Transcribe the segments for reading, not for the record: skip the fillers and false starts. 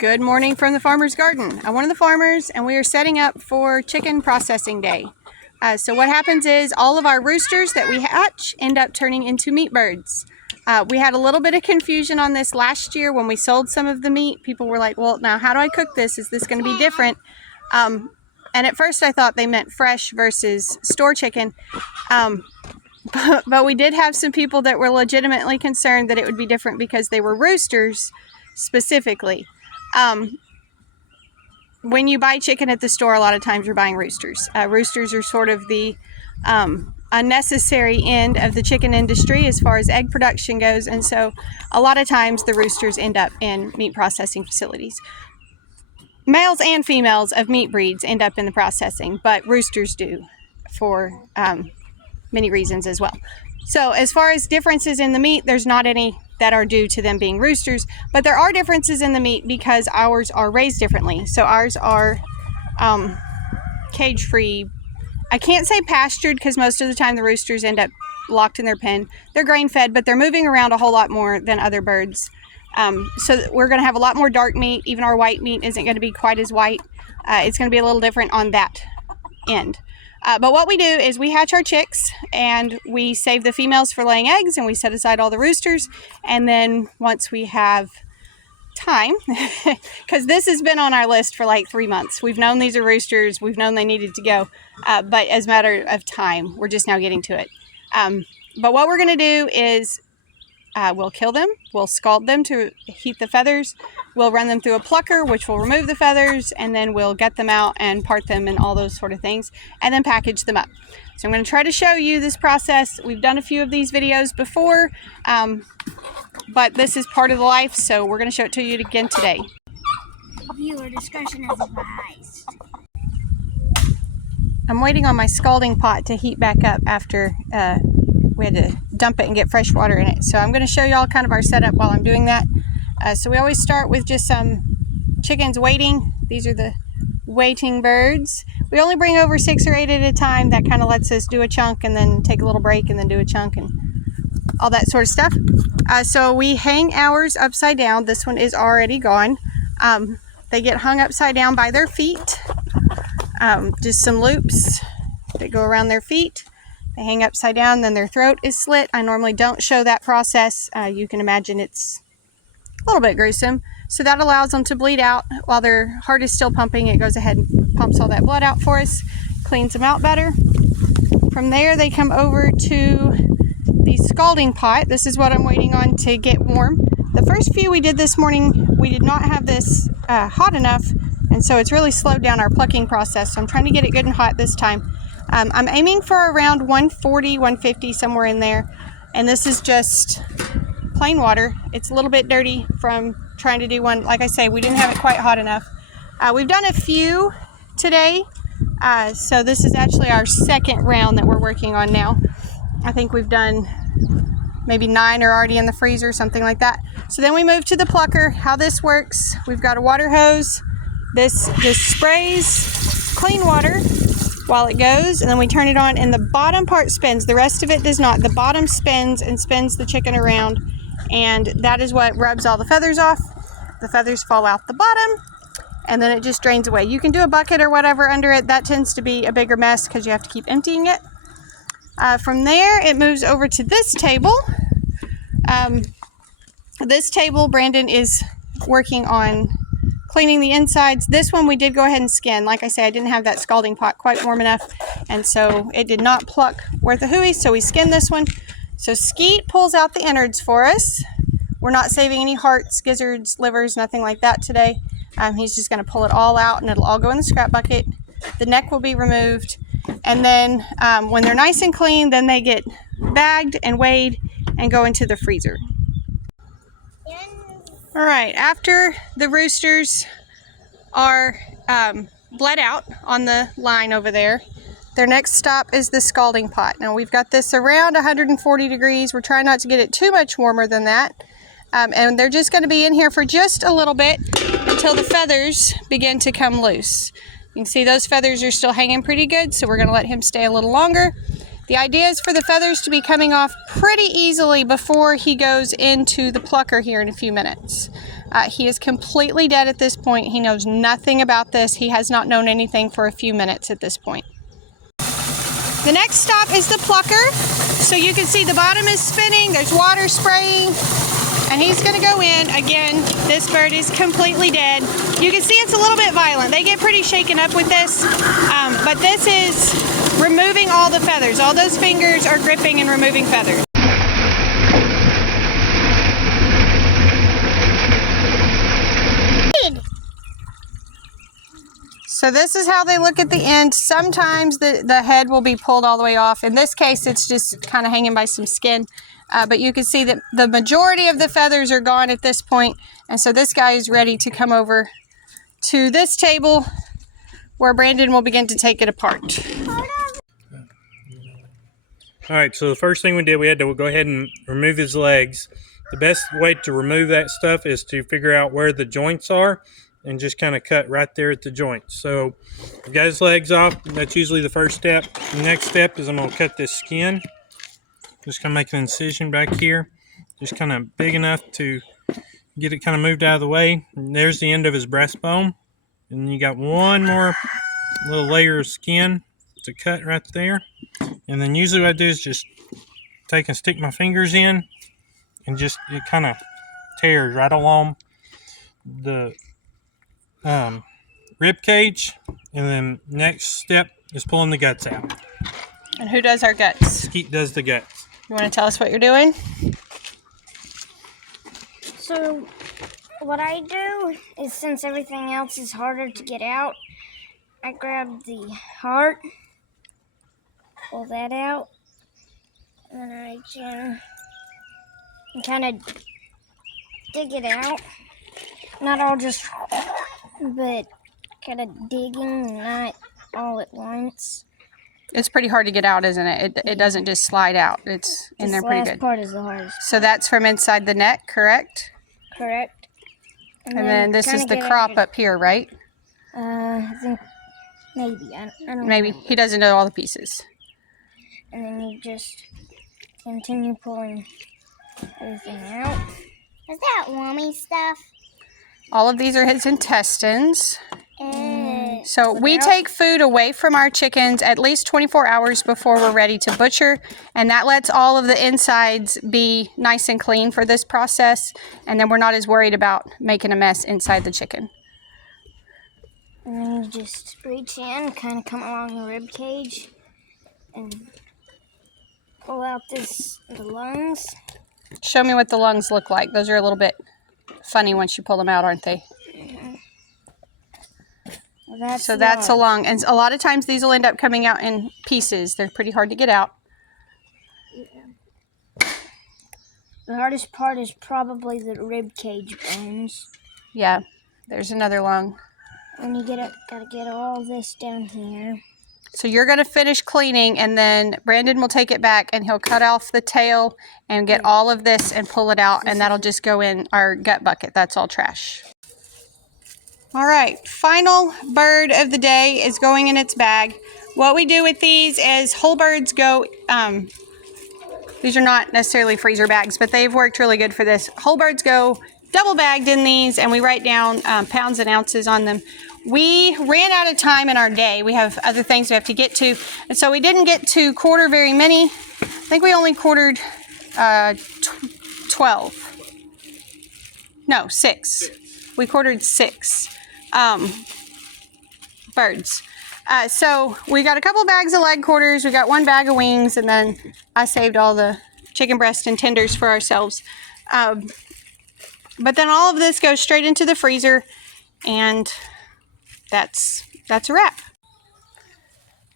Good morning from the farmer's garden. I'm one of the farmers and we are setting up for chicken processing day. So what happens is all of our roosters that we hatch end up turning into meat birds. We had a little bit of confusion on this last year when we sold some of the meat. People were like, well, now how do I cook this? Is this going to be different? And at first I thought they meant fresh versus store chicken. But we did have some people that were legitimately concerned that it would be different because they were roosters specifically. When you buy chicken at the store, a lot of times you're buying roosters. Roosters are sort of the unnecessary end of the chicken industry as far as egg production goes, and so a lot of times the roosters end up in meat processing facilities. Males and females of meat breeds end up in the processing, but roosters do for many reasons as well. So as far as differences in the meat, there's not any that are due to them being roosters, but there are differences in the meat because ours are raised differently. So ours are cage-free. I can't say pastured because most of the time the roosters end up locked in their pen. They're grain-fed, but they're moving around a whole lot more than other birds. So we're going to have a lot more dark meat. Even our white meat isn't going to be quite as white. It's going to be a little different on that end. But what we do is we hatch our chicks and we save the females for laying eggs and we set aside all the roosters. And then once we have time, because this has been on our list for like 3 months. We've known these are roosters. We've known they needed to go. But as a matter of time, we're just now getting to it. But what we're going to do is we'll kill them. We'll scald them to heat the feathers. We'll run them through a plucker, which will remove the feathers, and then we'll gut them out and part them and all those sort of things, and then package them up. So I'm going to try to show you this process. We've done a few of these videos before, but this is part of the life, so we're going to show it to you again today. Viewer discretion is advised. I'm waiting on my scalding pot to heat back up after we had to dump it and get fresh water in it. So I'm going to show you all kind of our setup while I'm doing that. So we always start with just some chickens waiting. These are the waiting birds. We only bring over 6 or 8 at a time. That kind of lets us do a chunk and then take a little break and then do a chunk and all that sort of stuff. So we hang ours upside down. This one is already gone. They get hung upside down by their feet. Just some loops that go around their feet. They hang upside down, then their throat is slit. I normally don't show that process. You can imagine it's a little bit gruesome. So that allows them to bleed out while their heart is still pumping. It goes ahead and pumps all that blood out for us, cleans them out better. From there, they come over to the scalding pot. This is what I'm waiting on to get warm. The first few we did this morning, we did not have this hot enough, and so it's really slowed down our plucking process. So I'm trying to get it good and hot this time. I'm aiming for around 140, 150, somewhere in there. And this is just plain water. It's a little bit dirty from trying to do one. Like I say, we didn't have it quite hot enough. We've done a few today. So this is actually our second round that we're working on now. I think we've done maybe 9 are already in the freezer, something like that. So then we move to the plucker. How this works, we've got a water hose. This just sprays clean water while it goes, and then we turn it on and the bottom part spins. The rest of it does not. The bottom spins and spins the chicken around, and that is what rubs all the feathers off. The feathers fall out the bottom and then it just drains away. You can do a bucket or whatever under it. That tends to be a bigger mess because you have to keep emptying it. From there it moves over to this table. This table Brandon is working on cleaning the insides. This one we did go ahead and skin. Like I say, I didn't have that scalding pot quite warm enough, and so it did not pluck worth a hooey, so we skinned this one. So Skeet pulls out the innards for us. We're not saving any hearts, gizzards, livers, nothing like that today. He's just going to pull it all out and it'll all go in the scrap bucket. The neck will be removed, and then when they're nice and clean, then they get bagged and weighed and go into the freezer. All right, after the roosters are bled out on the line over there, their next stop is the scalding pot. Now we've got this around 140 degrees. We're trying not to get it too much warmer than that. And they're just going to be in here for just a little bit until the feathers begin to come loose. You can see those feathers are still hanging pretty good, so we're going to let him stay a little longer. The idea is for the feathers to be coming off pretty easily before he goes into the plucker here in a few minutes. He is completely dead at this point. He knows nothing about this. He has not known anything for a few minutes at this point. The next stop is the plucker. So you can see the bottom is spinning, there's water spraying, and he's gonna go in. Again, this bird is completely dead. You can see it's a little bit violent. They get pretty shaken up with this, but this is removing all the feathers. All those fingers are gripping and removing feathers. So this is how they look at the end. Sometimes the head will be pulled all the way off. In this case, it's just kind of hanging by some skin. But you can see that the majority of the feathers are gone at this point. And so this guy is ready to come over to this table where Brandon will begin to take it apart. All right, so the first thing we did, we had to go ahead and remove his legs. The best way to remove that stuff is to figure out where the joints are and just kind of cut right there at the joints. So I've got his legs off. That's usually the first step. The next step is I'm going to cut this skin. Just going to make an incision back here, just kind of big enough to get it kind of moved out of the way. And there's the end of his breastbone. And you got one more little layer of skin to cut right there. And then usually what I do is just take and stick my fingers in and just, it kind of tears right along the rib cage. And then next step is pulling the guts out. And who does our guts? Skeet does the guts. You want to tell us what you're doing? So, what I do is, since everything else is harder to get out, I grab the heart, pull that out, and then I can kind of dig it out. Not all just, but kind of digging, not all at once. It's pretty hard to get out, isn't it? It doesn't just slide out. It's in there pretty good. This last part is the hardest. So that's from inside the neck, correct? Correct. And then this is the crop up here, right? I think maybe. I don't Maybe. know. He doesn't know all the pieces. And then you just continue pulling everything out. Is that wormy stuff? All of these are his intestines. So we take food away from our chickens at least 24 hours before we're ready to butcher, and that lets all of the insides be nice and clean for this process, and then we're not as worried about making a mess inside the chicken. And then you just reach in, kind of come along the rib cage, and pull out the lungs. Show me what the lungs look like. Those are a little bit funny once you pull them out, aren't they? So that's a lung, and a lot of times these will end up coming out in pieces. They're pretty hard to get out. Yeah. The hardest part is probably the rib cage bones. Yeah, there's another lung. And you gotta get all this down here. So you're gonna finish cleaning, and then Brandon will take it back and he'll cut off the tail and get all of this and pull it out, and that'll just go in our gut bucket. That's all trash. All right, final bird of the day is going in its bag. What we do with these is whole birds go, these are not necessarily freezer bags, but they've worked really good for this. Whole birds go double bagged in these, and we write down pounds and ounces on them. We ran out of time in our day. We have other things we have to get to, and so we didn't get to quarter very many. I think we only quartered 12. No, 6. We quartered 6. Birds. So we got a couple bags of leg quarters, we got 1 bag of wings, and then I saved all the chicken breast and tenders for ourselves. But then all of this goes straight into the freezer, and that's a wrap.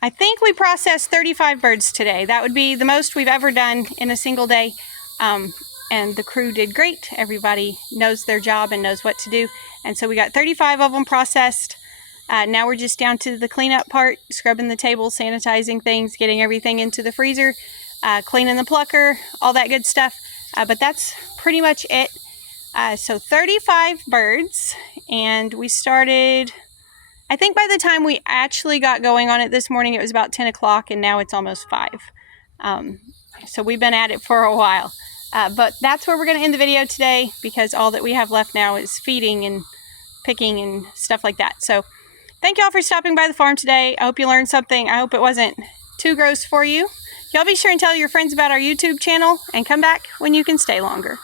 I think we processed 35 birds today. That would be the most we've ever done in a single day. And the crew did great. Everybody knows their job and knows what to do. And so we got 35 of them processed. Now we're just down to the cleanup part, scrubbing the table, sanitizing things, getting everything into the freezer, cleaning the plucker, all that good stuff. But that's pretty much it. So 35 birds, and we started, I think by the time we actually got going on it this morning, it was about 10 o'clock, and now it's almost 5. So we've been at it for a while. But that's where we're going to end the video today, because all that we have left now is feeding and picking and stuff like that. So thank y'all for stopping by the farm today. I hope you learned something. I hope it wasn't too gross for you. Y'all be sure and tell your friends about our YouTube channel, and come back when you can stay longer.